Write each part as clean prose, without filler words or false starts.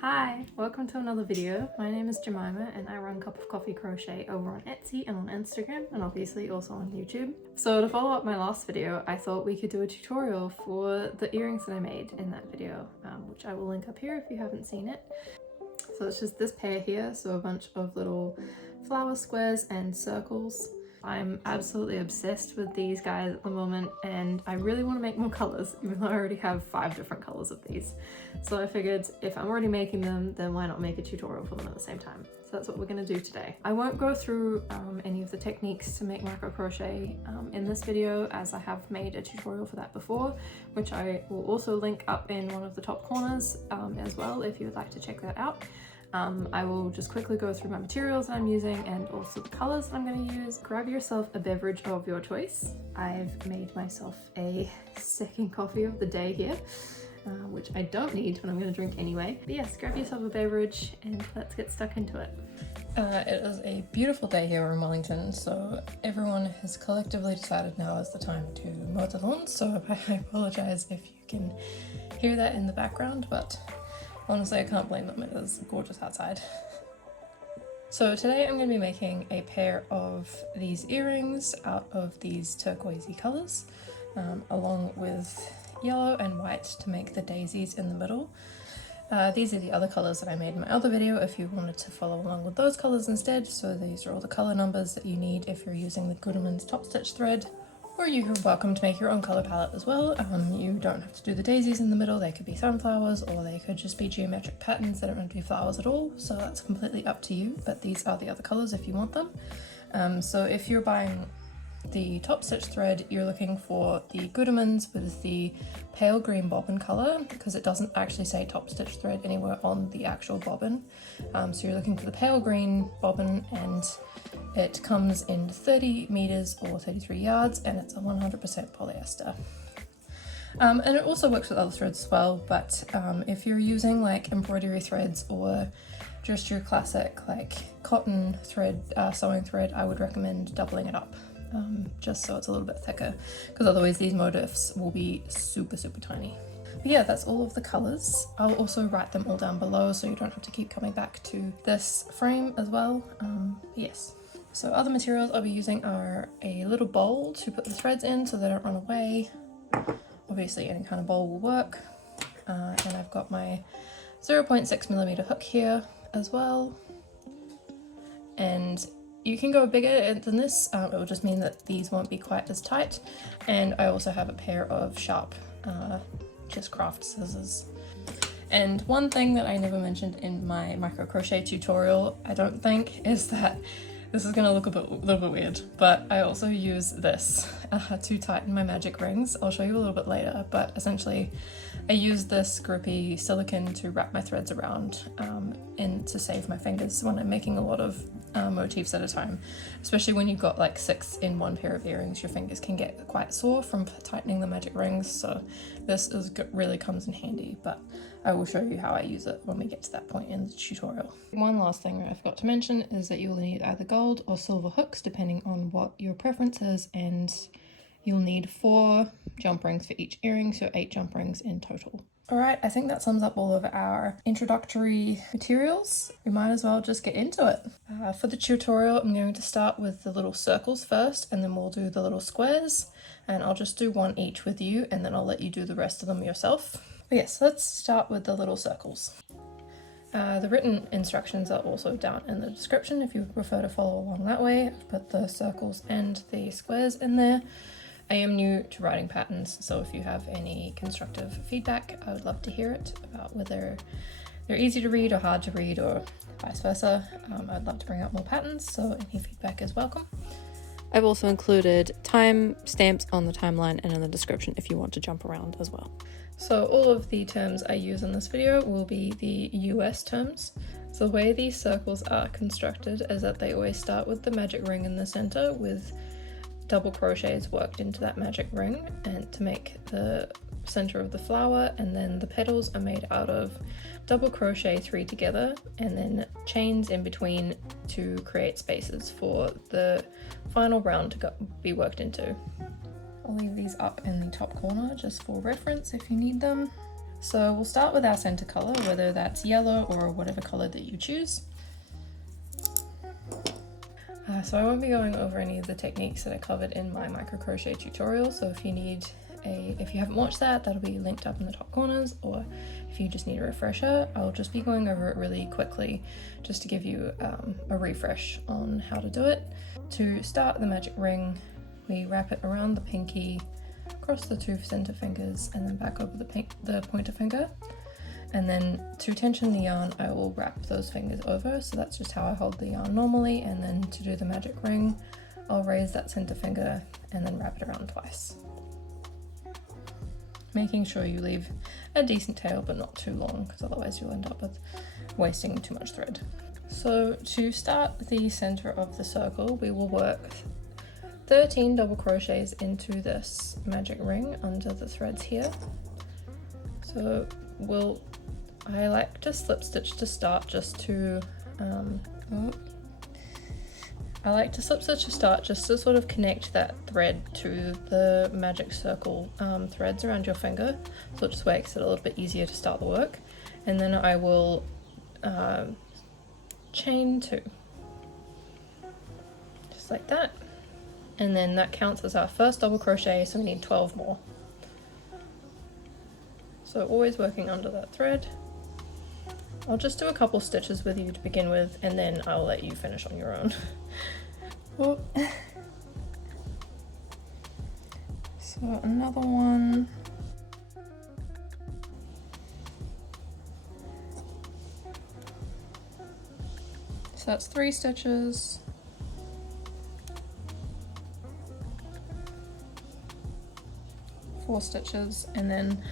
Hi, welcome to another video. My name is Jemima and I run Cup of Coffee Crochet over on Etsy and on Instagram and obviously also on YouTube. So to follow up my last video, I thought we could do a tutorial for the earrings that I made in that video, which I will link up here if you haven't seen it. So it's just this pair here, so a bunch of little flower squares and circles. I'm absolutely obsessed with these guys at the moment and I really want to make more colours, even though I already have 5 different colours of these. So I figured if I'm already making them, then why not make a tutorial for them at the same time? So that's what we're going to do today. I won't go through any of the techniques to make micro crochet in this video, as I have made a tutorial for that before, which I will also link up in one of the top corners as well if you would like to check that out. I will just quickly go through my materials that I'm using and also the colours that I'm going to use. Grab yourself a beverage of your choice. I've made myself a second coffee of the day here, which I don't need, but I'm going to drink anyway. But yes, grab yourself a beverage and let's get stuck into it. It is a beautiful day here in Wellington, so everyone has collectively decided now is the time to mow the lawn, so I apologise if you can hear that in the background, but honestly, I can't blame them, it is gorgeous outside. So today I'm going to be making a pair of these earrings out of these turquoisey colours, along with yellow and white to make the daisies in the middle. These are the other colours that I made in my other video if you wanted to follow along with those colours instead. So these are all the colour numbers that you need if you're using the Gutermann's top stitch thread. Or you're welcome to make your own colour palette as well. You don't have to do the daisies in the middle, they could be sunflowers or they could just be geometric patterns, they don't have to be flowers at all, so that's completely up to you, but these are the other colours if you want them. So if you're buying the top stitch thread, you're looking for the Gutermann's with the pale green bobbin colour, because it doesn't actually say top stitch thread anywhere on the actual bobbin. So you're looking for the pale green bobbin, and it comes in 30 meters or 33 yards, and it's a 100% polyester. And it also works with other threads as well, but if you're using like embroidery threads or just your classic like cotton thread, sewing thread, I would recommend doubling it up. Just so it's a little bit thicker, because otherwise these motifs will be super tiny. But yeah, that's all of the colours. I'll also write them all down below so you don't have to keep coming back to this frame as well. Yes. So other materials I'll be using are a little bowl to put the threads in so they don't run away. Obviously any kind of bowl will work. And I've got my 0.6mm hook here as well. And you can go bigger than this, it will just mean that these won't be quite as tight. And I also have a pair of sharp, just craft scissors. And one thing that I never mentioned in my micro crochet tutorial, I don't think, is that this is gonna look a little bit weird, but I also use this to tighten my magic rings. I'll show you a little bit later, but essentially I use this grippy silicone to wrap my threads around and to save my fingers when I'm making a lot of motifs at a time. Especially when you've got like 6 in one pair of earrings, your fingers can get quite sore from tightening the magic rings, so this really comes in handy, but I will show you how I use it when we get to that point in the tutorial. One last thing I forgot to mention is that you'll need either gold or silver hooks depending on what your preference is, and you'll need 4 jump rings for each earring, so 8 jump rings in total. Alright, I think that sums up all of our introductory materials. We might as well just get into it. For the tutorial, I'm going to start with the little circles first, and then we'll do the little squares, and I'll just do one each with you, and then I'll let you do the rest of them yourself. But yes, let's start with the little circles. The written instructions are also down in the description if you prefer to follow along that way. I've put the circles and the squares in there. I am new to writing patterns, so if you have any constructive feedback, I would love to hear it about whether they're easy to read or hard to read or vice versa. I'd love to bring out more patterns, so any feedback is welcome. I've also included time stamps on the timeline and in the description if you want to jump around as well. So all of the terms I use in this video will be the US terms. So the way these circles are constructed is that they always start with the magic ring in the center with double crochets worked into that magic ring and to make the center of the flower, and then the petals are made out of double crochet 3 together and then chains in between to create spaces for the final round to be worked into. I'll leave these up in the top corner just for reference if you need them. So we'll start with our center color, whether that's yellow or whatever color that you choose. So I won't be going over any of the techniques that I covered in my micro crochet tutorial, so if you haven't watched that, that'll be linked up in the top corners, or if you just need a refresher, I'll just be going over it really quickly just to give you a refresh on how to do it. To start the magic ring, we wrap it around the pinky, across the 2 center fingers, and then back over the pointer finger. And then to tension the yarn, I will wrap those fingers over, so that's just how I hold the yarn normally. And then to do the magic ring, I'll raise that center finger and then wrap it around twice. Making sure you leave a decent tail, but not too long, because otherwise you'll end up with wasting too much thread. So to start the center of the circle, we will work 13 double crochets into this magic ring under the threads here. So I like to slip stitch to start just to sort of connect that thread to the magic circle threads around your finger, so it just makes it a little bit easier to start the work. And then I will chain 2, just like that, and then that counts as our first double crochet, so we need 12 more. So always working under that thread. I'll just do a couple stitches with you to begin with, and then I'll let you finish on your own. Oh. So another one. So that's 3 stitches. Four stitches, and then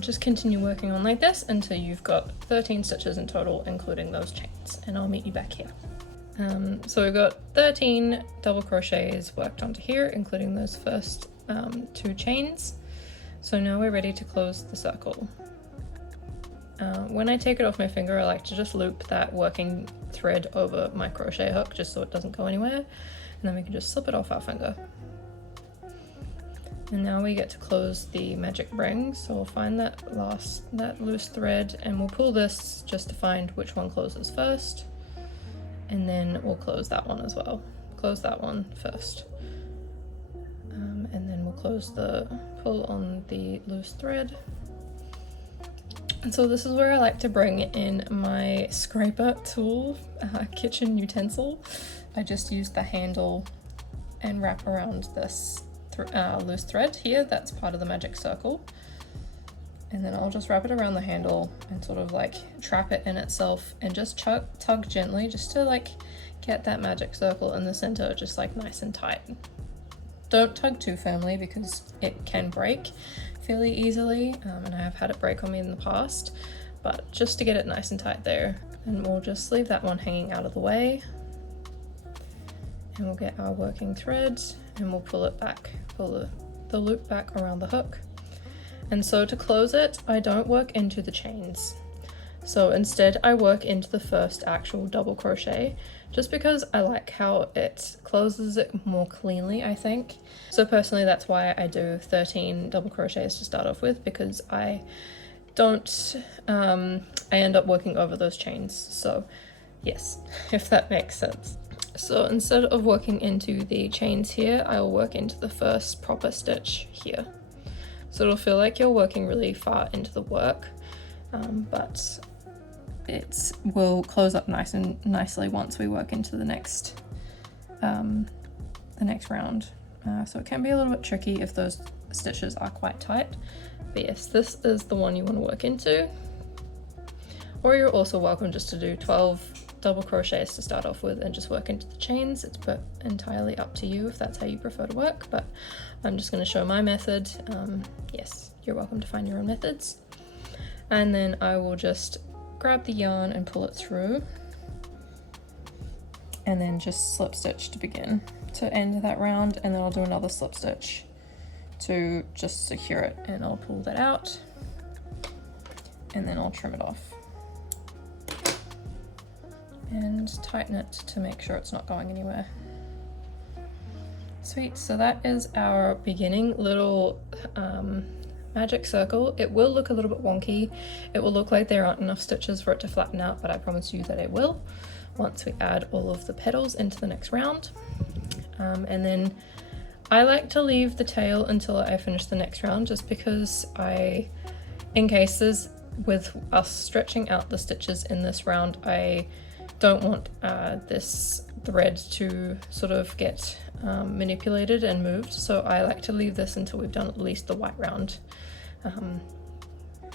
just continue working on like this until you've got 13 stitches in total, including those chains, and I'll meet you back here. So we've got 13 double crochets worked onto here, including those first 2 chains. So now we're ready to close the circle. When I take it off my finger, I like to just loop that working thread over my crochet hook just so it doesn't go anywhere, and then we can just slip it off our finger. And now we get to close the magic ring, so we'll find that loose thread, and we'll pull this just to find which one closes first, and then we'll close that one as well. Close that one first, and then we'll pull on the loose thread. And so this is where I like to bring in my scraper tool, kitchen utensil. I just use the handle and wrap around this loose thread here that's part of the magic circle, and then I'll just wrap it around the handle and sort of like trap it in itself, and just tug gently just to like get that magic circle in the center just like nice and tight. Don't tug too firmly because it can break fairly easily, and I have had it break on me in the past, but just to get it nice and tight there. And we'll just leave that one hanging out of the way, and we'll get our working thread and we'll pull it back, pull the loop back around the hook. And so to close it, I don't work into the chains. So instead I work into the first actual double crochet, just because I like how it closes it more cleanly, I think. So personally, that's why I do 13 double crochets to start off with, because I end up working over those chains. So yes, if that makes sense. So instead of working into the chains here, I'll work into the first proper stitch here. So it'll feel like you're working really far into the work, but it will close up nicely once we work into the next round. So it can be a little bit tricky if those stitches are quite tight. But yes, this is the one you want to work into. Or you're also welcome just to do 12 double crochets to start off with and just work into the chains. It's entirely up to you if that's how you prefer to work, but I'm just going to show my method. Yes, you're welcome to find your own methods. And then I will just grab the yarn and pull it through, and then just slip stitch to begin to end that round, and then I'll do another slip stitch to just secure it, and I'll pull that out, and then I'll trim it off and tighten it to make sure it's not going anywhere. Sweet, so that is our beginning little magic circle. It will look a little bit wonky. It will look like there aren't enough stitches for it to flatten out, but I promise you that it will once we add all of the petals into the next round. And then I like to leave the tail until I finish the next round, just because in cases with us stretching out the stitches in this round, I don't want this thread to sort of get manipulated and moved, so I like to leave this until we've done at least the white round.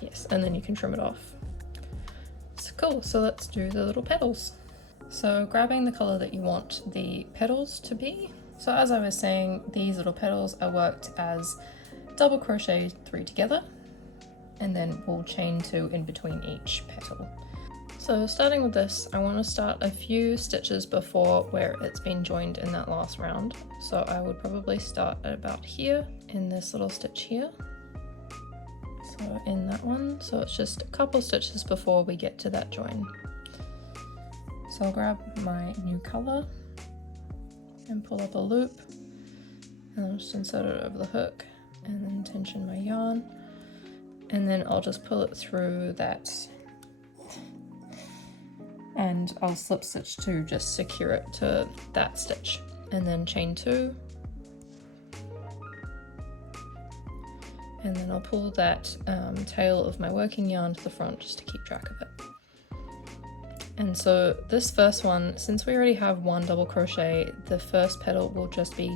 Yes, and then you can trim it off. So cool, so let's do the little petals. So grabbing the color that you want the petals to be. So as I was saying, these little petals are worked as double crochet 3 together, and then we'll chain 2 in between each petal. So starting with this, I want to start a few stitches before where it's been joined in that last round. So I would probably start at about here in this little stitch here. So in that one, so it's just a couple stitches before we get to that join. So I'll grab my new color and pull up a loop, and I'll just insert it over the hook and then tension my yarn, and then I'll just pull it through that, and I'll slip stitch to just secure it to that stitch, and then chain 2, and then I'll pull that tail of my working yarn to the front just to keep track of it. And so this first one, since we already have 1 double crochet, the first petal will just be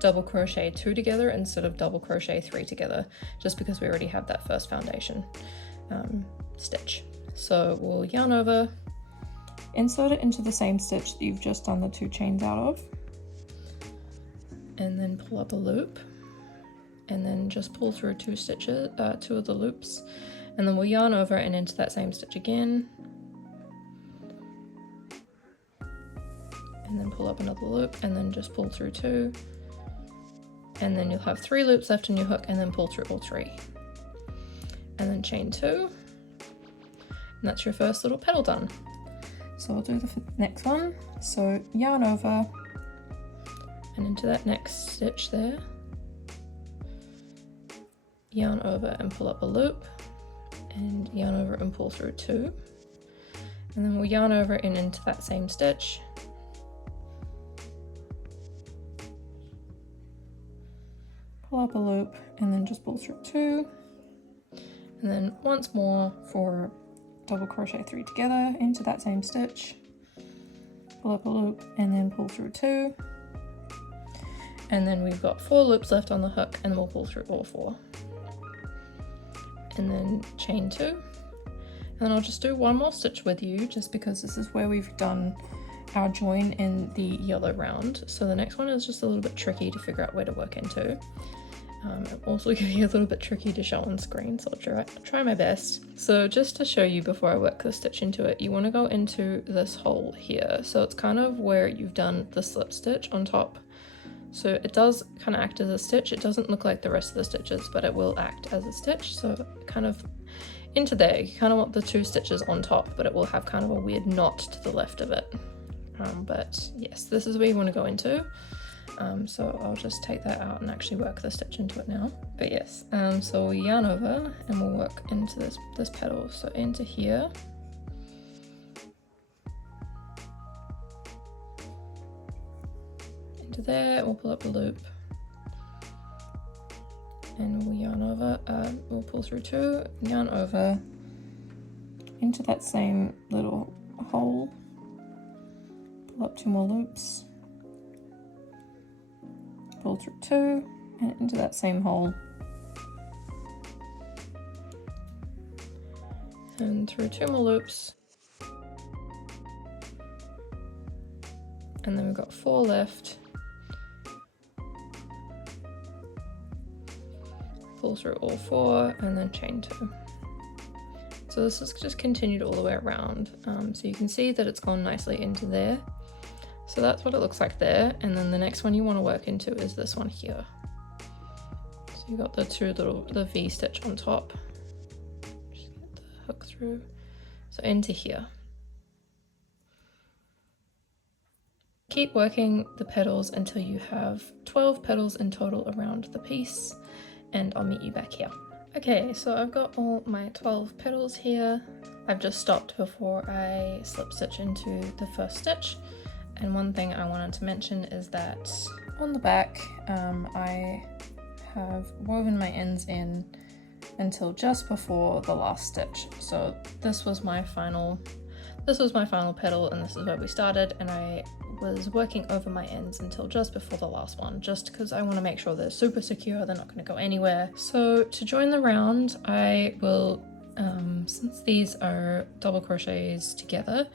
double crochet 2 together instead of double crochet 3 together, just because we already have that first foundation stitch. So we'll yarn over, insert it into the same stitch that you've just done the 2 chains out of, and then pull up a loop, and then just pull through 2 stitches, 2 of the loops, and then we'll yarn over and into that same stitch again, and then pull up another loop, and then just pull through 2, and then you'll have 3 loops left in your hook, and then pull through all 3, and then chain 2, and that's your first little petal done. So I'll do the next one. So yarn over and into that next stitch there, yarn over and pull up a loop, and yarn over and pull through 2, and then we'll yarn over and into that same stitch, pull up a loop, and then just pull through 2, and then once more for double crochet 3 together into that same stitch, pull up a loop, and then pull through 2, and then we've got 4 loops left on the hook, and we'll pull through all 4, and then chain 2, and then I'll just do 1 more stitch with you, just because this is where we've done our join in the yellow round. So the next one is just a little bit tricky to figure out where to work into. It also can be a little bit tricky to show on screen, so I'll try my best. So just to show you before I work the stitch into it, you want to go into this hole here. So it's kind of where you've done the slip stitch on top. So it does kind of act as a stitch. It doesn't look like the rest of the stitches, but it will act as a stitch. So kind of into there, you kind of want the 2 stitches on top, but it will have kind of a weird knot to the left of it. But yes, this is where you want to go into. So I'll just take that out and actually work the stitch into it now. But yes, so we'll yarn over and we'll work into this petal. So into here. Into there, we'll pull up a loop. And we'll yarn over, we'll pull through 2, yarn over, into that same little hole. Pull up 2 more loops, pull through 2, and into that same hole, and through 2 more loops, and then we've got 4 left, pull through all 4, and then chain 2. So this is just continued all the way around, so you can see that it's gone nicely into there. So that's what it looks like there, and then the next one you want to work into is this one here. So you've got the V stitch on top. Just get the hook through. So into here. Keep working the petals until you have 12 petals in total around the piece, and I'll meet you back here. Okay, so I've got all my 12 petals here. I've just stopped before I slip stitch into the first stitch. And one thing I wanted to mention is that on the back, I have woven my ends in until just before the last stitch. So this was my final petal, and this is where we started, and I was working over my ends until just before the last one, just because I want to make sure they're super secure, they're not going to go anywhere. So to join the round, I will, since these are double crochets together,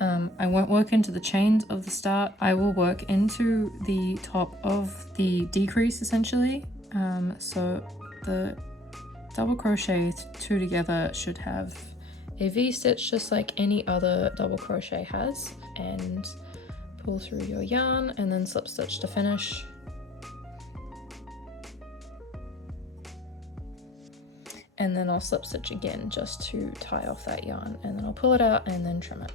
I won't work into the chains of the start. I will work into the top of the decrease essentially. So the double crochet two together should have a V-stitch just like any other double crochet has, and pull through your yarn and then slip stitch to finish. And then I'll slip stitch again just to tie off that yarn, and then I'll pull it out and then trim it.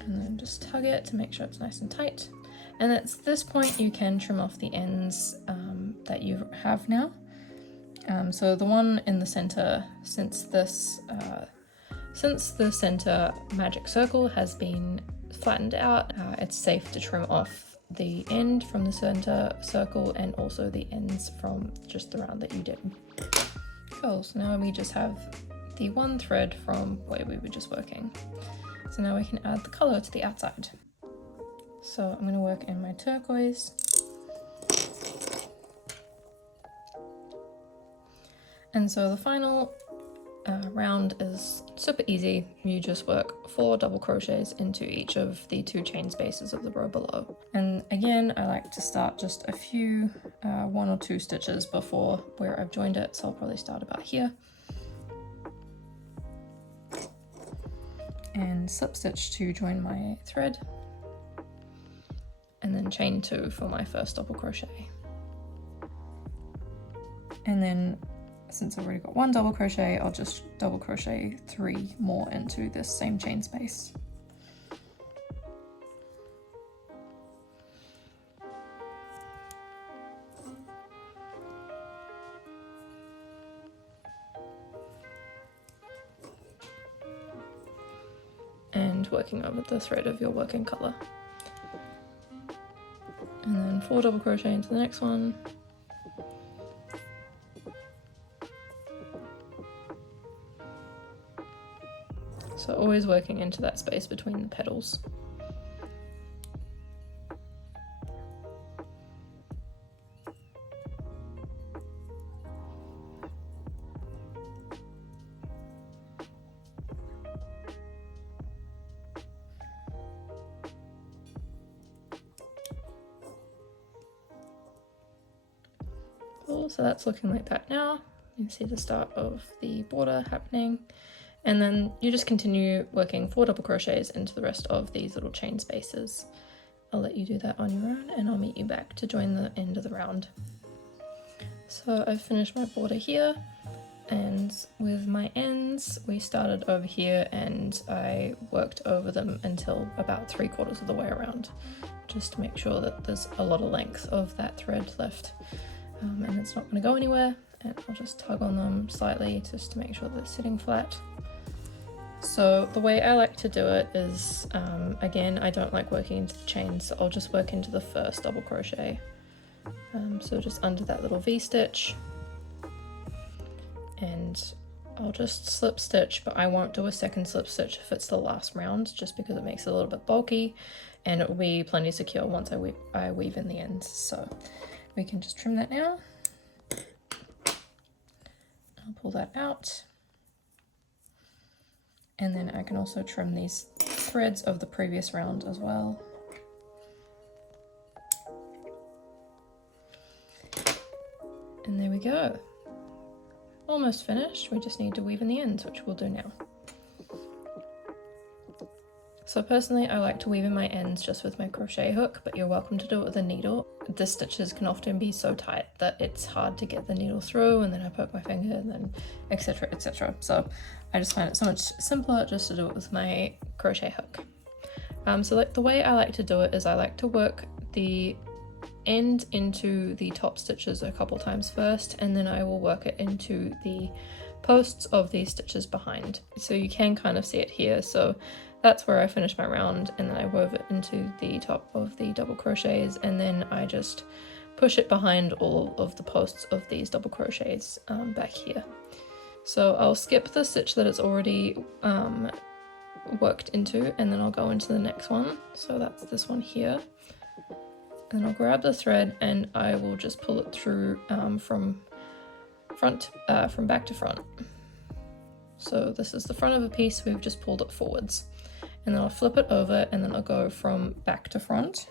And then just tug it to make sure it's nice and tight. And at this point you can trim off the ends that you have now. So the one in the center, since the center magic circle has been flattened out, it's safe to trim off the end from the center circle and also the ends from just the round that you did. Cool, so now we just have the one thread from where we were just working. So now we can add the color to the outside. So I'm going to work in my turquoise. And so the final round is super easy. You just work 4 double crochets into each of the 2 chain spaces of the row below. And again, I like to start just a few, 1 or 2 stitches before where I've joined it. So I'll probably start about here. And slip stitch to join my thread. And then chain 2 for my first double crochet. And then since I've already got 1 double crochet, I'll just double crochet 3 more into this same chain space. And working over the thread of your working color. And then 4 double crochet into the next one. So always working into that space between the petals. Cool, so that's looking like that now. You can see the start of the border happening. And then you just continue working 4 double crochets into the rest of these little chain spaces. I'll let you do that on your own, and I'll meet you back to join the end of the round. So I've finished my border here, and with my ends, we started over here and I worked over them until about 3/4 of the way around, just to make sure that there's a lot of length of that thread left, and it's not going to go anywhere. And I'll just tug on them slightly just to make sure they're sitting flat. So the way I like to do it is, again, I don't like working into the chains, so I'll just work into the first double crochet. So just under that little V-stitch, and I'll just slip stitch, but I won't do a second slip stitch if it's the last round, just because it makes it a little bit bulky, and it will be plenty secure once I weave in the ends. So we can just trim that now. I'll pull that out. And then I can also trim these threads of the previous round as well. And there we go. Almost finished. We just need to weave in the ends, which we'll do now. So personally, I like to weave in my ends just with my crochet hook, but you're welcome to do it with a needle. The stitches can often be so tight that it's hard to get the needle through, and then I poke my finger, and then etc, etc. So I just find it so much simpler just to do it with my crochet hook. So like the way I like to do it is I like to work the end into the top stitches a couple times first, and then I will work it into the posts of these stitches behind. So you can kind of see it here. So that's where I finished my round, and then I wove it into the top of the double crochets, and then I just push it behind all of the posts of these double crochets back here. So I'll skip the stitch that it's already worked into, and then I'll go into the next one. So that's this one here. And I'll grab the thread and I will just pull it through from back to front. So this is the front of a piece, we've just pulled it forwards. And then I'll flip it over, and then I'll go from back to front.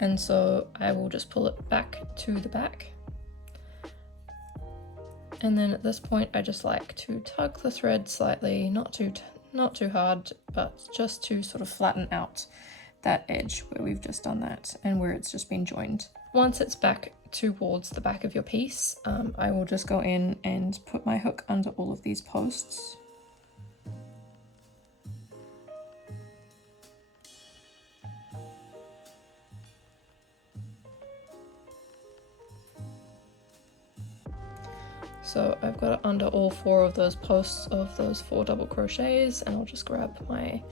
And so I will just pull it back to the back. And then at this point, I just like to tug the thread slightly, not too hard, but just to sort of flatten out that edge where we've just done that and where it's just been joined. Once it's back towards the back of your piece, I will just go in and put my hook under all of these posts. So I've got it under all 4 of those posts of those 4 double crochets, and I'll just grab my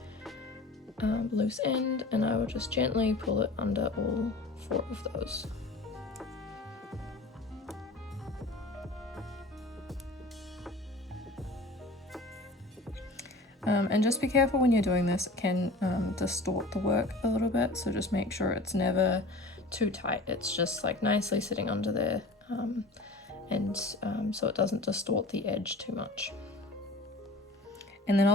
loose end and I will just gently pull it under all 4 of those. And just be careful when you're doing this, it can distort the work a little bit, so just make sure it's never too tight. It's just like nicely sitting under there, so it doesn't distort the edge too much. And then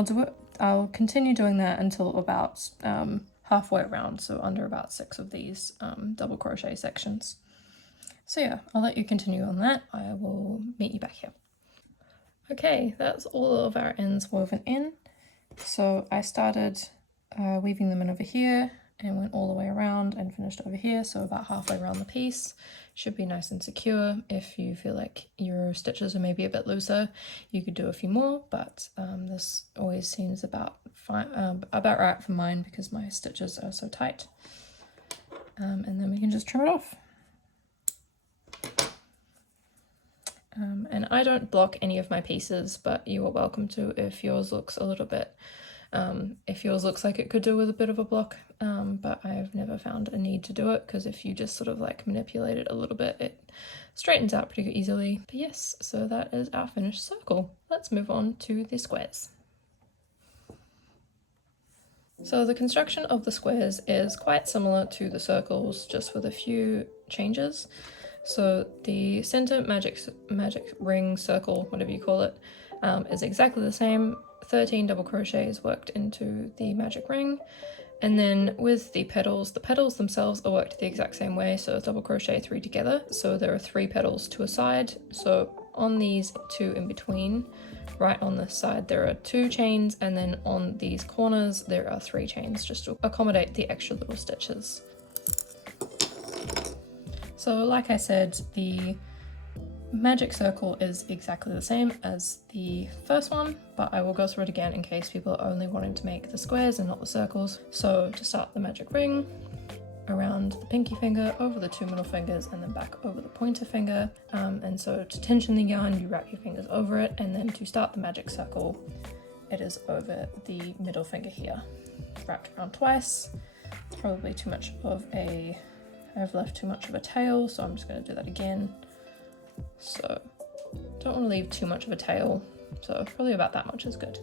I'll continue doing that until about halfway around, so under about 6 of these double crochet sections. So yeah, I'll let you continue on that. I will meet you back here. Okay, that's all of our ends woven in. So I started weaving them in over here and went all the way around and finished over here, so about halfway around the piece. Should be nice and secure. If you feel like your stitches are maybe a bit looser, you could do a few more, but this always seems about right for mine because my stitches are so tight. And then we can just trim it off. And I don't block any of my pieces, but you are welcome to if yours looks a little bit, if yours looks like it could do with a bit of a block, but I've never found a need to do it, because if you just sort of like manipulate it a little bit, it straightens out pretty easily. But yes, so that is our finished circle. Let's move on to the squares. So the construction of the squares is quite similar to the circles, just with a few changes. So the center magic ring, circle, whatever you call it, is exactly the same. 13 double crochets worked into the magic ring. And then with the petals themselves are worked the exact same way. So double crochet 3 together. So there are 3 petals to a side. So on these 2 in between, right on this side, there are 2 chains. And then on these corners, there are 3 chains just to accommodate the extra little stitches. So like I said, the magic circle is exactly the same as the first one, but I will go through it again in case people are only wanting to make the squares and not the circles. So to start the magic ring, around the pinky finger, over the 2 middle fingers, and then back over the pointer finger. And so to tension the yarn, you wrap your fingers over it, and then to start the magic circle, it is over the middle finger here. Wrapped around twice. It's probably too much of a... I've left too much of a tail, so I'm just going to do that again. So don't want to leave too much of a tail, so probably about that much is good.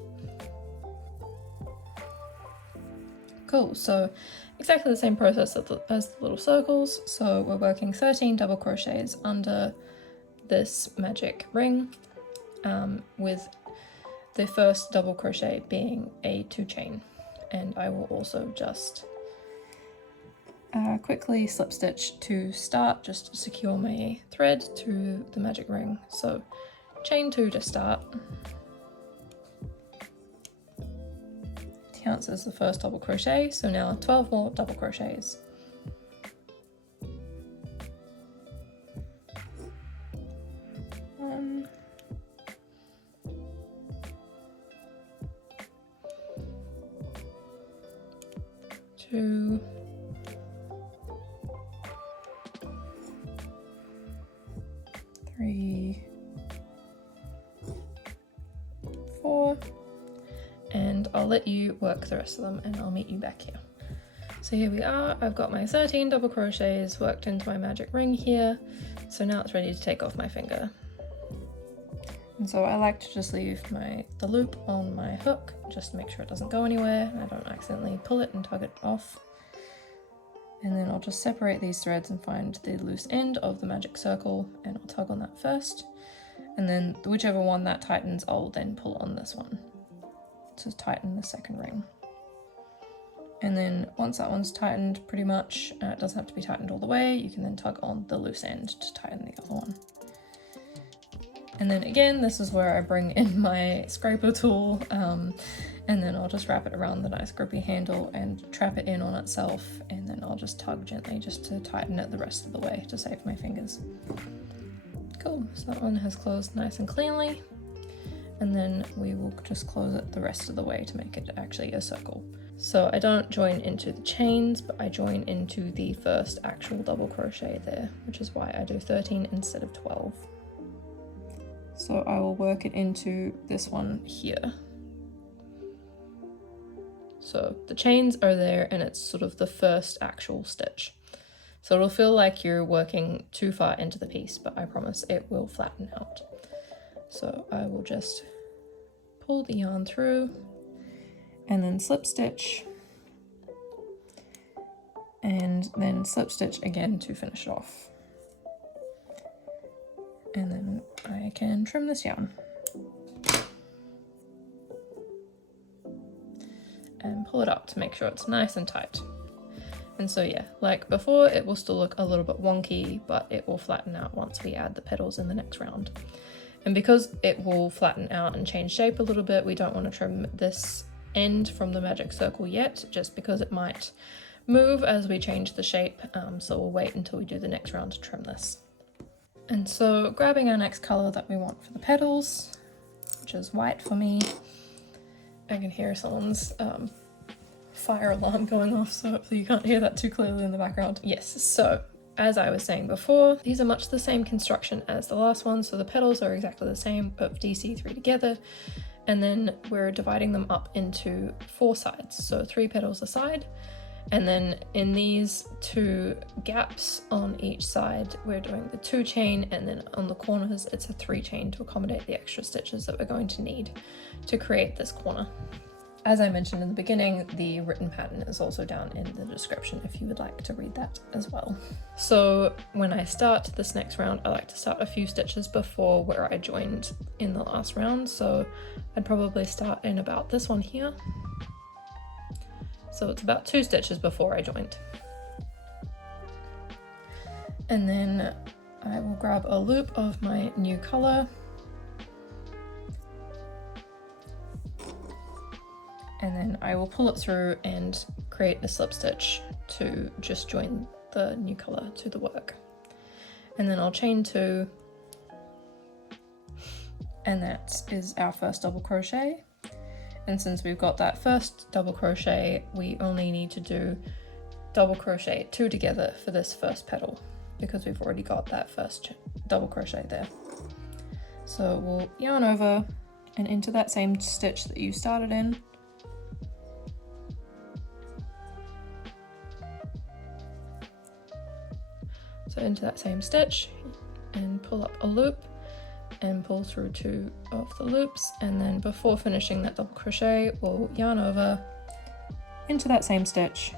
Cool, so exactly the same process as the little circles. So we're working 13 double crochets under this magic ring, with the first double crochet being a 2 chain. And I will also just quickly slip stitch to start, just to secure my thread to the magic ring. So chain 2 to start. Counts as the first double crochet, so now 12 more double crochets. 2, 3, 4, and I'll let you work the rest of them and I'll meet you back here. So here we are, I've got my 13 double crochets worked into my magic ring here, so now it's ready to take off my finger. And so I like to just leave the loop on my hook, just to make sure it doesn't go anywhere and I don't accidentally pull it and tug it off. And then I'll just separate these threads and find the loose end of the magic circle, and I'll tug on that first. And then whichever one that tightens, I'll then pull on this one to tighten the second ring. And then once that one's tightened pretty much, it doesn't have to be tightened all the way, you can then tug on the loose end to tighten the other one. And then again, this is where I bring in my scraper tool, and then I'll just wrap it around the nice grippy handle and trap it in on itself, and then I'll just tug gently just to tighten it the rest of the way to save my fingers. Cool, so that one has closed nice and cleanly, and then we will just close it the rest of the way to make it actually a circle. So I don't join into the chains, but I join into the first actual double crochet there, which is why I do 13 instead of 12. So I will work it into this one here. So the chains are there and it's sort of the first actual stitch. So it'll feel like you're working too far into the piece, but I promise it will flatten out. So I will just pull the yarn through and then slip stitch, and then slip stitch again to finish it off. And then I can trim this yarn and pull it up to make sure it's nice and tight. And so yeah, like before, it will still look a little bit wonky, but it will flatten out once we add the petals in the next round. And because it will flatten out and change shape a little bit, we don't want to trim this end from the magic circle yet, just because it might move as we change the shape, so we'll wait until we do the next round to trim this. And so grabbing our next color that we want for the petals, which is white for me. I can hear someone's fire alarm going off, so hopefully you can't hear that too clearly in the background. Yes, so as I was saying before, these are much the same construction as the last one, so the petals are exactly the same, but DC3 together. And then we're dividing them up into 4 sides, so 3 petals a side. And then in these 2 gaps on each side, we're doing the 2 chain, and then on the corners, it's a 3 chain to accommodate the extra stitches that we're going to need to create this corner. As I mentioned in the beginning, the written pattern is also down in the description if you would like to read that as well. So when I start this next round, I like to start a few stitches before where I joined in the last round. So I'd probably start in about this one here. So it's about 2 stitches before I joined. And then I will grab a loop of my new color. And then I will pull it through and create a slip stitch to just join the new color to the work. And then I'll chain 2, and that is our first double crochet. And since we've got that first double crochet, we only need to do double crochet 2 together for this first petal, because we've already got that first double crochet there. So we'll yarn over and into that same stitch that you started in. So into that same stitch and pull up a loop and pull through 2 of the loops, and then before finishing that double crochet, we'll yarn over into that same stitch,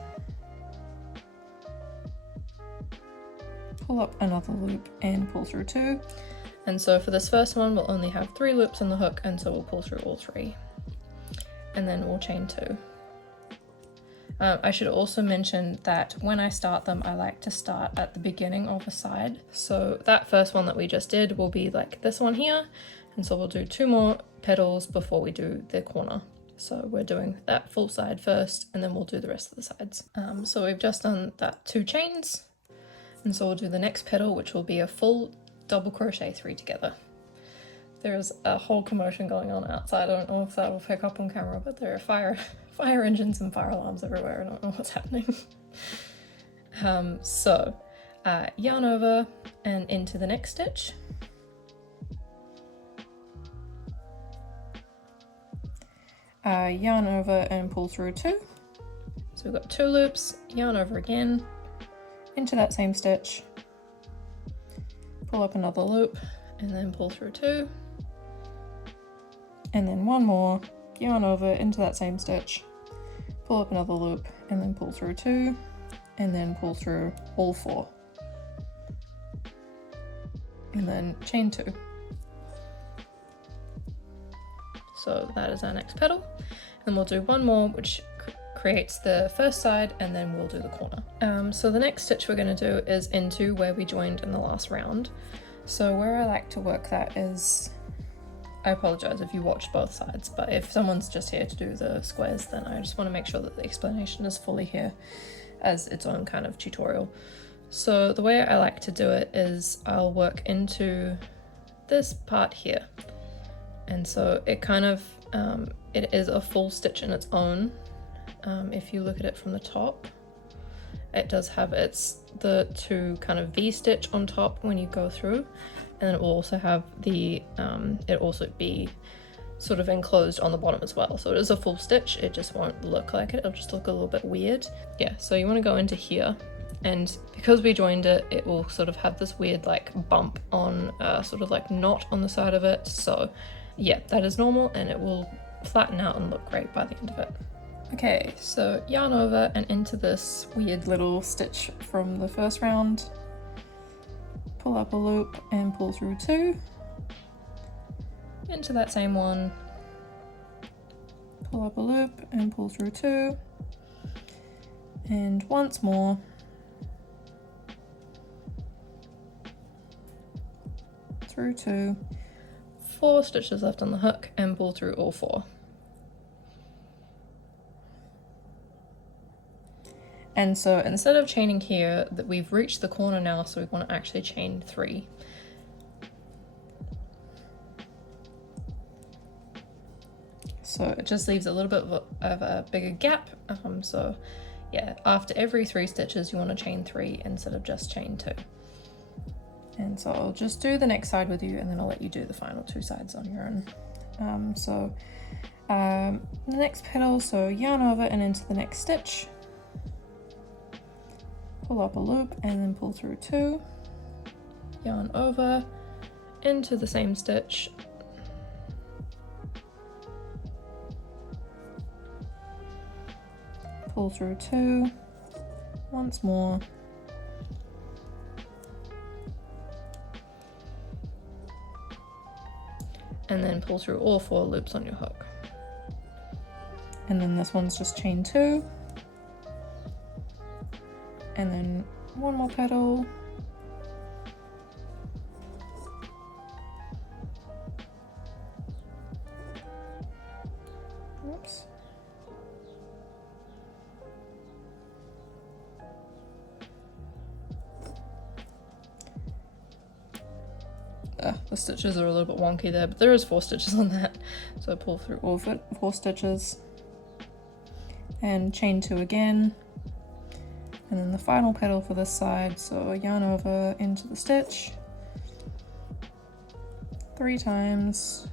pull up another loop and pull through 2. And so for this first one, we'll only have 3 loops on the hook, and so we'll pull through all 3, and then we'll chain 2. I should also mention that when I start them, I like to start at the beginning of a side. So that first one that we just did will be like this one here. And so we'll do 2 more petals before we do the corner. So we're doing that full side first, and then we'll do the rest of the sides. So we've just done that 2 chains. And so we'll do the next petal, which will be a full double crochet 3 together. There's a whole commotion going on outside. I don't know if that will pick up on camera, but there are fire engines and fire alarms everywhere. I don't know what's happening. Yarn over and into the next stitch. Yarn over and pull through 2. So we've got 2 loops, yarn over again, into that same stitch, pull up another loop, and then pull through 2. And then 1 more, yarn over into that same stitch, pull up another loop, and then pull through 2, and then pull through all 4. And then chain 2. So that is our next petal, and we'll do 1 more, which creates the first side, and then we'll do the corner. So the next stitch we're going to do is into where we joined in the last round. So where I like to work that is, I apologize if you watched both sides, but if someone's just here to do the squares, then I just want to make sure that the explanation is fully here as its own kind of tutorial. So the way I like to do it is I'll work into this part here. And so it kind of, it is a full stitch in its own. If you look at it from the top, it does have the 2 kind of V-stitch on top when you go through, and then it will also have the, it also be sort of enclosed on the bottom as well. So it is a full stitch, it just won't look like it, it'll just look a little bit weird. Yeah, so you want to go into here, and because we joined it, it will sort of have this weird like bump on, sort of like knot on the side of it. So yeah, that is normal, and it will flatten out and look great by the end of it. Okay, so yarn over and into this weird little stitch from the first round, pull up a loop and pull through 2, into that same one, pull up a loop and pull through 2, and once more, through 2, 4 stitches left on the hook, and pull through all 4. And so instead of chaining here, that we've reached the corner now, so we want to actually chain 3. So it just leaves a little bit of a bigger gap. So yeah, after every 3 stitches, you want to chain 3 instead of just chain 2. And so I'll just do the next side with you, and then I'll let you do the final 2 sides on your own. The next petal, so yarn over and into the next stitch. Pull up a loop and then pull through 2, yarn over, into the same stitch, pull through 2, once more, and then pull through all 4 loops on your hook. And then this one's just chain 2. And then 1 more petal, oops, the stitches are a little bit wonky there, but there is 4 stitches on that, so pull through all 4 stitches and chain 2 again. And then the final petal for this side, so yarn over into the stitch 3 times,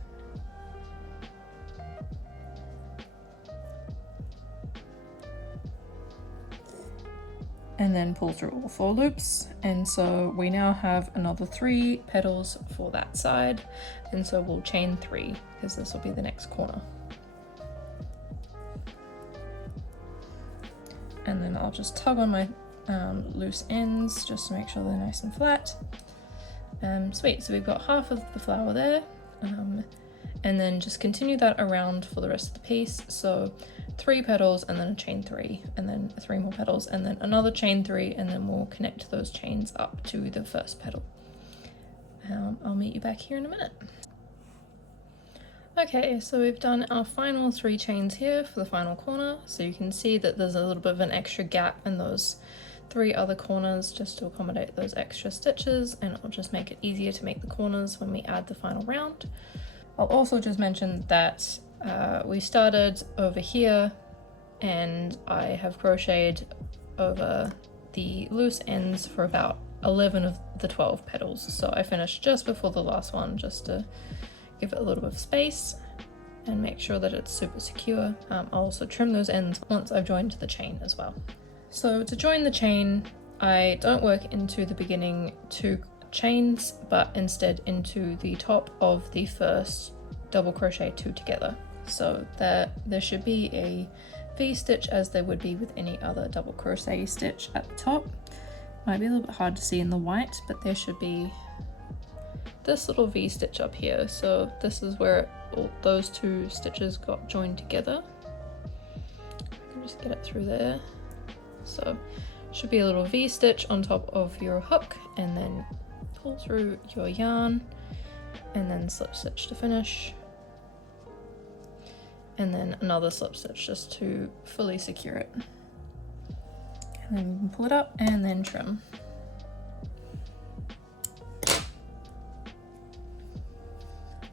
and then pull through all 4 loops. And so we now have another 3 petals for that side, and so we'll chain 3 because this will be the next corner. And then I'll just tug on my loose ends just to make sure they're nice and flat. Sweet, so we've got half of the flower there, and then just continue that around for the rest of the piece. So 3 petals and then a chain 3, and then 3 more petals and then another chain 3, and then we'll connect those chains up to the first petal. I'll meet you back here in a minute. Okay, so we've done our final 3 chains here for the final corner. So you can see that there's a little bit of an extra gap in those 3 other corners just to accommodate those extra stitches, and it'll just make it easier to make the corners when we add the final round. I'll also just mention that we started over here and I have crocheted over the loose ends for about 11 of the 12 petals. So I finished just before the last one, just to give it a little bit of space and make sure that it's super secure. I'll also trim those ends once I've joined the chain as well. So to join the chain, I don't work into the beginning 2 chains, but instead into the top of the first double crochet 2 together. So there should be a V-stitch as there would be with any other double crochet stitch at the top. Might be a little bit hard to see in the white, but there should be this little V-stitch up here. So this is where all those 2 stitches got joined together. I can just get it through there. So should be a little V-stitch on top of your hook, and then pull through your yarn and then slip stitch to finish, and then another slip stitch just to fully secure it, and then you can pull it up and then trim.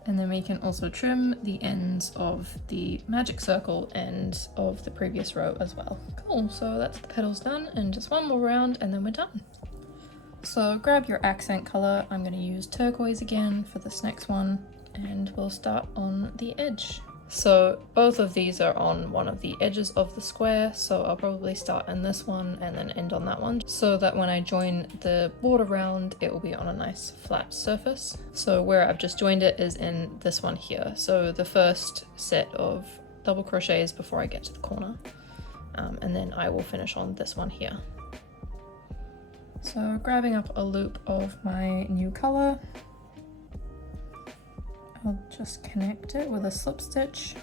And then we can also trim the ends of the magic circle end of the previous row as well. Cool, so that's the petals done, and just one more round and then we're done. So grab your accent color. I'm going to use turquoise again for this next one, and we'll start on the edge. So both of these are on one of the edges of the square, so I'll probably start in this one and then end on that one, so that when I join the border round, it will be on a nice flat surface. So where I've just joined it is in this one here, so the first set of double crochets before I get to the corner, and then I will finish on this one here. So grabbing up a loop of my new color, I'll just connect it with a slip stitch.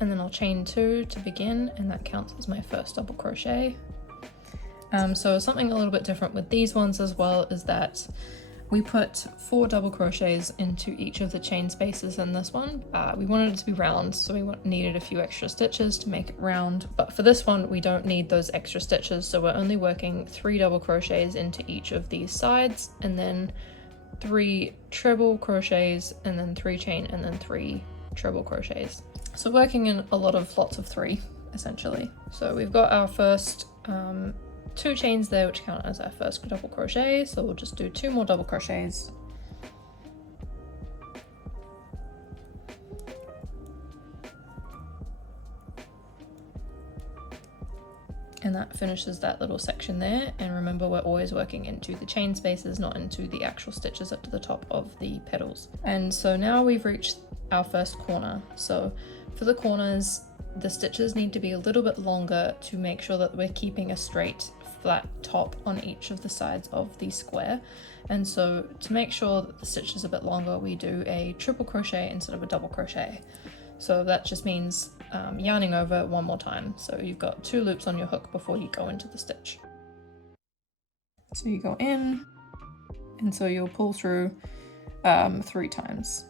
And then I'll chain 2 to begin, and that counts as my first double crochet. So something a little bit different with these ones as well is that we put 4 double crochets into each of the chain spaces in this one. We wanted it to be round, so we needed a few extra stitches to make it round. But for this one, we don't need those extra stitches, so we're only working 3 double crochets into each of these sides, and then 3 treble crochets, and then 3 chain, and then 3 treble crochets. So working in lots of 3, essentially. So we've got our first 2 chains there, which count as our first double crochet, so we'll just do 2 more double crochets. And that finishes that little section there, and remember we're always working into the chain spaces, not into the actual stitches up to the top of the petals. And so now we've reached our first corner. So for the corners, the stitches need to be a little bit longer to make sure that we're keeping a straight flat top on each of the sides of the square. And so to make sure that the stitch is a bit longer, we do a triple crochet instead of a double crochet. So that just means yarning over 1 more time. So you've got 2 loops on your hook before you go into the stitch. So you go in, and so you'll pull through 3 times.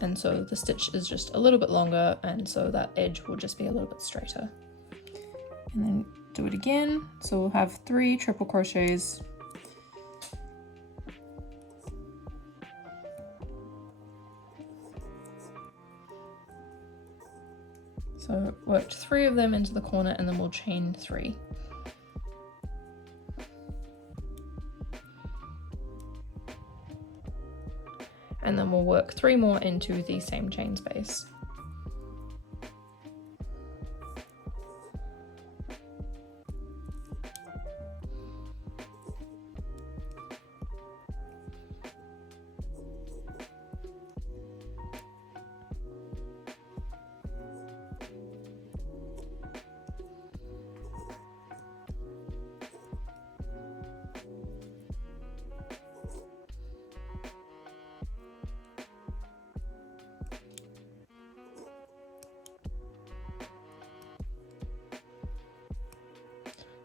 And so the stitch is just a little bit longer, and so that edge will just be a little bit straighter. And then do it again. So we'll have 3 triple crochets. So worked 3 of them into the corner, and then we'll chain 3. And then we'll work 3 more into the same chain space.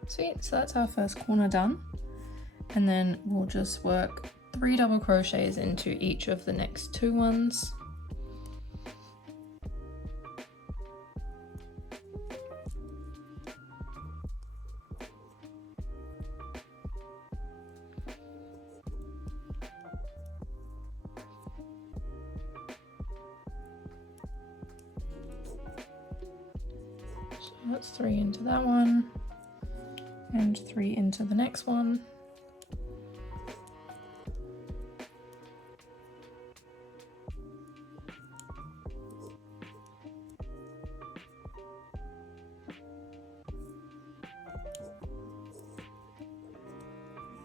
Sweet, so that's our first corner done. And then we'll just work 3 double crochets into each of the next 2 ones. that's 3 into that one and 3 into the next one.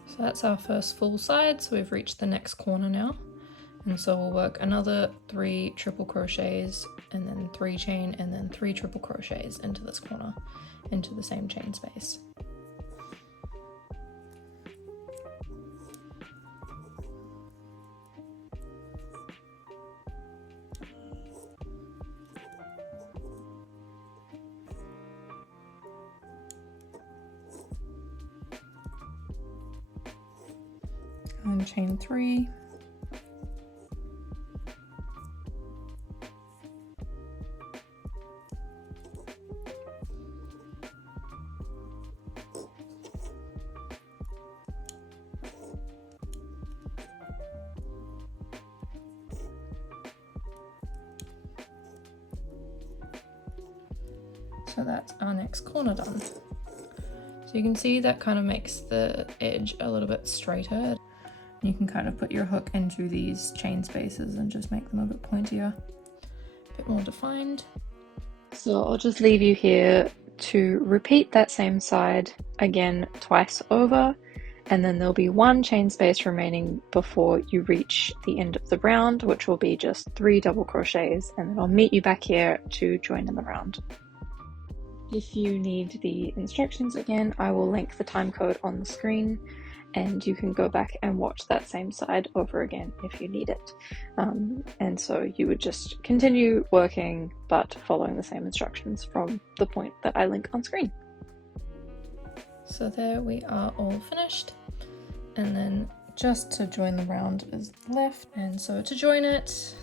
So that's our first full side, so we've reached the next corner now. And so we'll work another 3 triple crochets and then 3 chain and then 3 triple crochets into this corner, into the same chain space. And chain 3. So that's our next corner done. So you can see that kind of makes the edge a little bit straighter. You can kind of put your hook into these chain spaces and just make them a bit pointier, a bit more defined. So I'll just leave you here to repeat that same side again twice over, and then there'll be 1 chain space remaining before you reach the end of the round, which will be just 3 double crochets, and then I'll meet you back here to join in the round. If you need the instructions again, I will link the time code on the screen, and you can go back and watch that same side over again if you need it. And so you would just continue working but following the same instructions from the point that I link on screen. So there we are, all finished, and then just to join the round is left. And so to join it,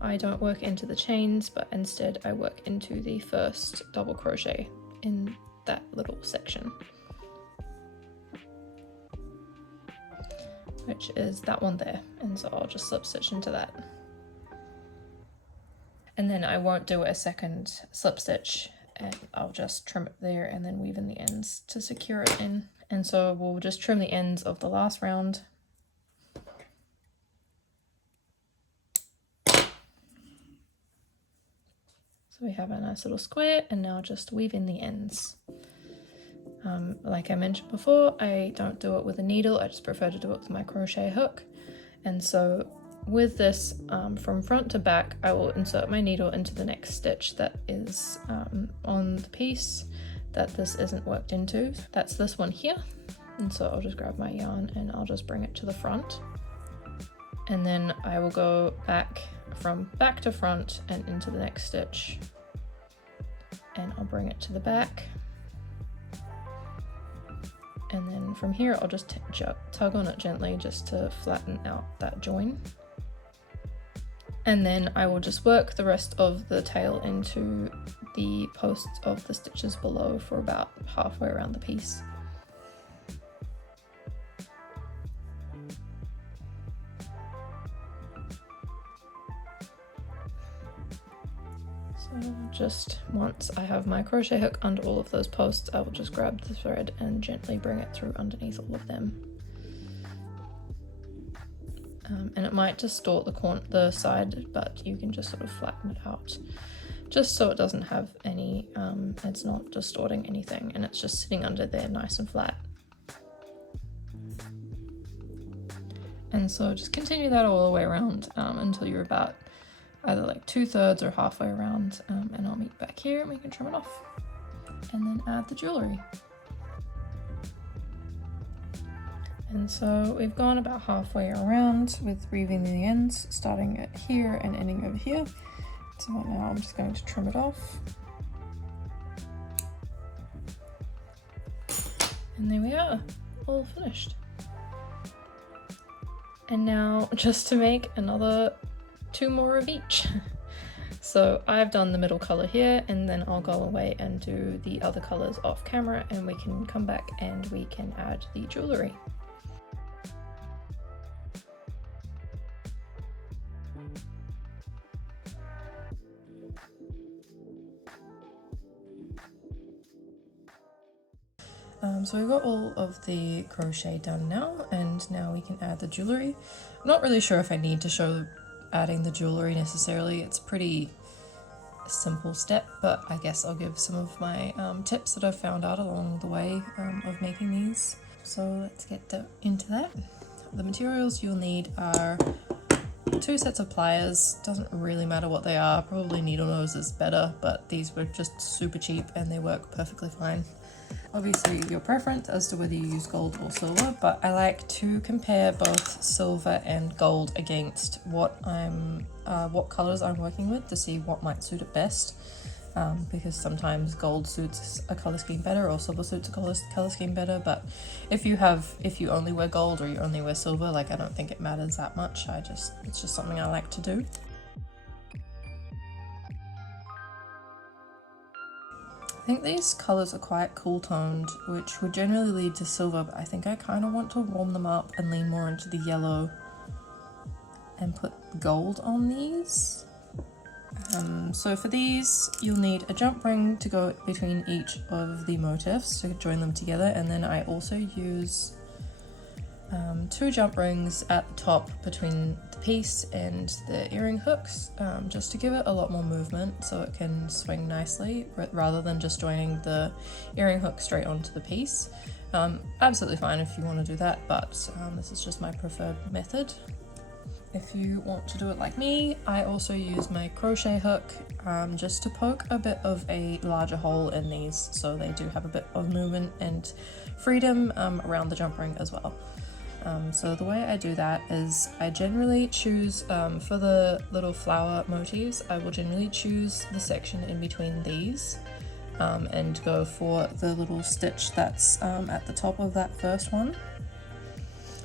I don't work into the chains, but instead I work into the first double crochet in that little section, which is that one there. And so I'll just slip stitch into that. And then I won't do a second slip stitch, and I'll just trim it there and then weave in the ends to secure it in. And so we'll just trim the ends of the last round. So we have a nice little square, and now just weave in the ends. Like I mentioned before, I don't do it with a needle, I just prefer to do it with my crochet hook. And so with this, from front to back, I will insert my needle into the next stitch that is on the piece that this isn't worked into. That's this one here. And so I'll just grab my yarn and I'll just bring it to the front. And then I will go back from back to front and into the next stitch, and I'll bring it to the back, and then from here I'll just tug on it gently just to flatten out that join, and then I will just work the rest of the tail into the posts of the stitches below for about halfway around the piece. So just once I have my crochet hook under all of those posts, I will just grab the thread and gently bring it through underneath all of them. And it might distort the side, but you can just sort of flatten it out, just so it doesn't have any, it's not distorting anything, and it's just sitting under there nice and flat. And so just continue that all the way around until you're about either like 2/3 or halfway around, and I'll meet back here and we can trim it off and then add the jewellery. And so we've gone about halfway around with weaving the ends, starting at here and ending over here. So now I'm just going to trim it off. And there we are, all finished. And now just to make another 2 more of each. So I've done the middle color here, and then I'll go away and do the other colors off camera, and we can come back and we can add the jewellery. So we've got all of the crochet done now, and now we can add the jewellery. I'm not really sure if I need to show adding the jewellery necessarily. It's pretty simple step, but I guess I'll give some of my tips that I've found out along the way of making these. So let's get into that. The materials you'll need are 2 sets of pliers. Doesn't really matter what they are, probably needle nose is better, but these were just super cheap and they work perfectly fine. Obviously your preference as to whether you use gold or silver, but I like to compare both silver and gold against what colors I'm working with to see what might suit it best, because sometimes gold suits a color scheme better or silver suits a color scheme better. But if you only wear gold or you only wear silver, like, I don't think it matters that much. It's just something I like to do. I think these colours are quite cool toned, which would generally lead to silver, but I think I kind of want to warm them up and lean more into the yellow and put gold on these. So for these, you'll need a jump ring to go between each of the motifs to join them together, and then I also use 2 jump rings at the top between the piece and the earring hooks, just to give it a lot more movement so it can swing nicely rather than just joining the earring hook straight onto the piece. Absolutely fine if you want to do that, but this is just my preferred method. If you want to do it like me, I also use my crochet hook just to poke a bit of a larger hole in these so they do have a bit of movement and freedom around the jump ring as well. So the way I do that is I generally choose, for the little flower motifs, I will generally choose the section in between these and go for the little stitch that's at the top of that first one.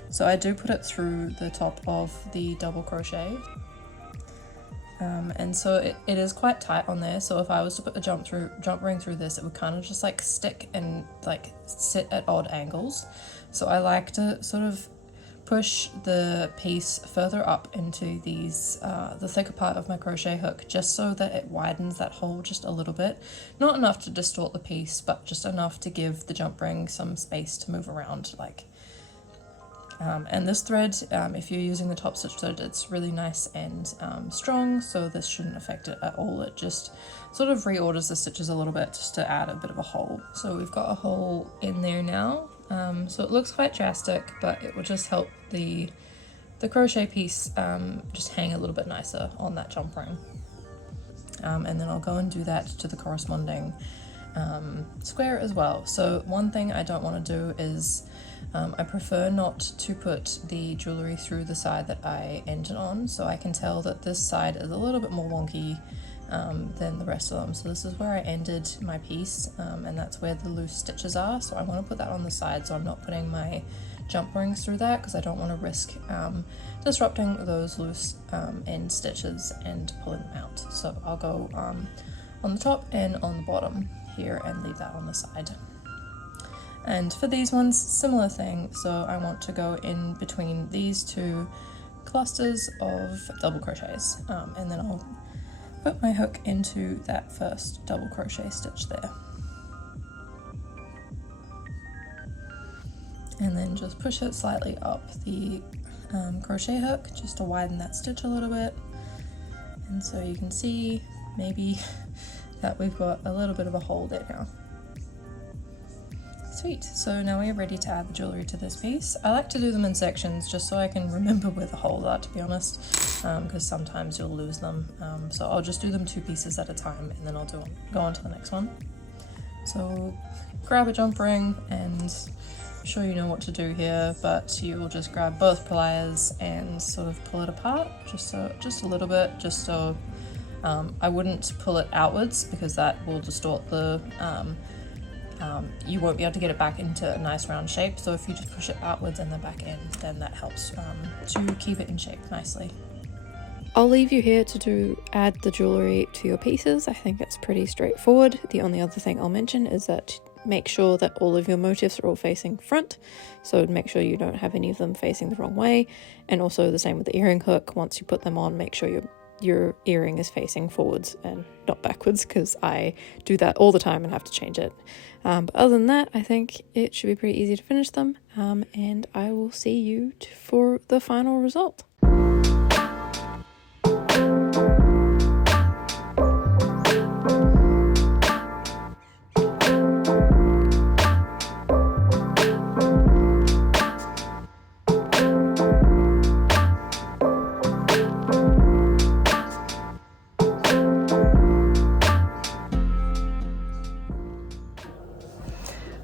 So I do put it through the top of the double crochet. And so it is quite tight on there, so if I was to put the jump ring through this, it would kind of just like stick and like sit at odd angles. So I like to sort of push the piece further up into these the thicker part of my crochet hook, just so that it widens that hole just a little bit. Not enough to distort the piece, but just enough to give the jump ring some space to move around, like. And this thread, if you're using the top stitch thread, it's really nice and strong, so this shouldn't affect it at all. It just sort of reorders the stitches a little bit just to add a bit of a hole. So we've got a hole in there now, so it looks quite drastic, but it will just help the crochet piece just hang a little bit nicer on that jump ring. And then I'll go and do that to the corresponding square as well. So one thing I don't want to do is I prefer not to put the jewellery through the side that I ended on, so I can tell that this side is a little bit more wonky than the rest of them. So this is where I ended my piece, and that's where the loose stitches are, so I want to put that on the side, so I'm not putting my jump rings through that because I don't want to risk disrupting those loose end stitches and pulling them out. So I'll go on the top and on the bottom here and leave that on the side. And for these ones, similar thing, so I want to go in between these 2 clusters of double crochets, and then I'll put my hook into that first double crochet stitch there. And then just push it slightly up the crochet hook just to widen that stitch a little bit. And so you can see maybe that we've got a little bit of a hole there now. Sweet, so now we're ready to add the jewellery to this piece. I like to do them in sections just so I can remember where the holes are, to be honest, because sometimes you'll lose them. So I'll just do them 2 pieces at a time and then I'll go on to the next one. So grab a jump ring, and I'm sure you know what to do here, but you will just grab both pliers and sort of pull it apart, just a little bit, just so I wouldn't pull it outwards because that will distort the you won't be able to get it back into a nice round shape. So if you just push it outwards and the back end, then that helps to keep it in shape nicely. I'll leave you here to add the jewellery to your pieces. I think it's pretty straightforward. The only other thing I'll mention is that make sure that all of your motifs are all facing front, so make sure you don't have any of them facing the wrong way, and also the same with the earring hook. Once you put them on, make sure you're your earring is facing forwards and not backwards, because I do that all the time and have to change it. But other than that, I think it should be pretty easy to finish them, and I will see you for the final result.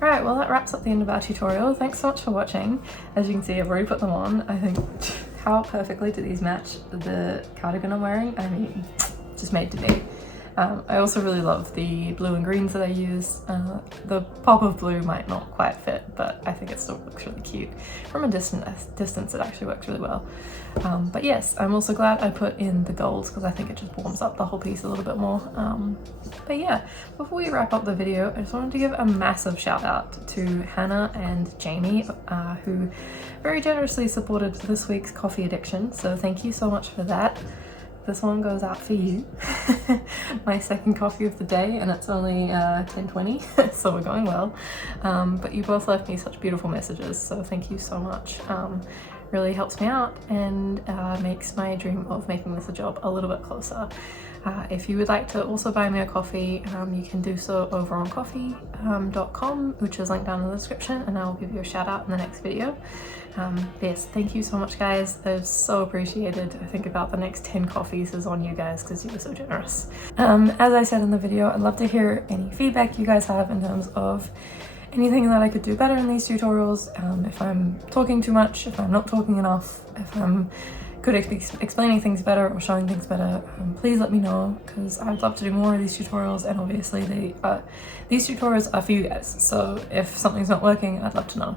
Alright, well that wraps up the end of our tutorial. Thanks so much for watching. As you can see, I've already put them on. I think, how perfectly do these match the cardigan I'm wearing? I mean, just made to be. I also really love the blue and greens that I use. The pop of blue might not quite fit, but I think it still looks really cute. From a distance it actually works really well. But yes, I'm also glad I put in the golds because I think it just warms up the whole piece a little bit more. But yeah, before we wrap up the video, I just wanted to give a massive shout out to Hannah and Jaime, who very generously supported this week's coffee addiction, so thank you so much for that. This one goes out for you. My second coffee of the day, and it's only 10:20, so we're going well. But you both left me such beautiful messages, so thank you so much. Really helps me out and makes my dream of making this a job a little bit closer. If you would like to also buy me a coffee, you can do so over on Kofi.com, which is linked down in the description, and I'll give you a shout out in the next video. Yes, thank you so much guys, it's so appreciated. I think about the next 10 coffees is on you guys because you were so generous. As I said in the video, I'd love to hear any feedback you guys have in terms of anything that I could do better in these tutorials. If I'm talking too much, if I'm not talking enough, if I'm good at explaining things better or showing things better, please let me know, because I'd love to do more of these tutorials, and obviously these tutorials are for you guys, so if something's not working, I'd love to know.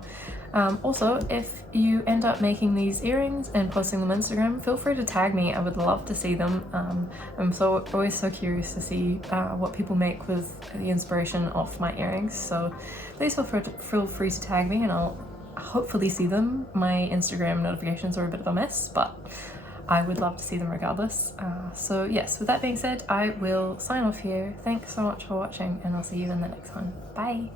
Also, if you end up making these earrings and posting them on Instagram, feel free to tag me. I would love to see them. I'm always so curious to see what people make with the inspiration of my earrings, so please feel free to tag me and I'll hopefully see them. My Instagram notifications are a bit of a mess, but I would love to see them regardless. So yes, with that being said, I will sign off here. Thanks so much for watching, and I'll see you in the next one. Bye!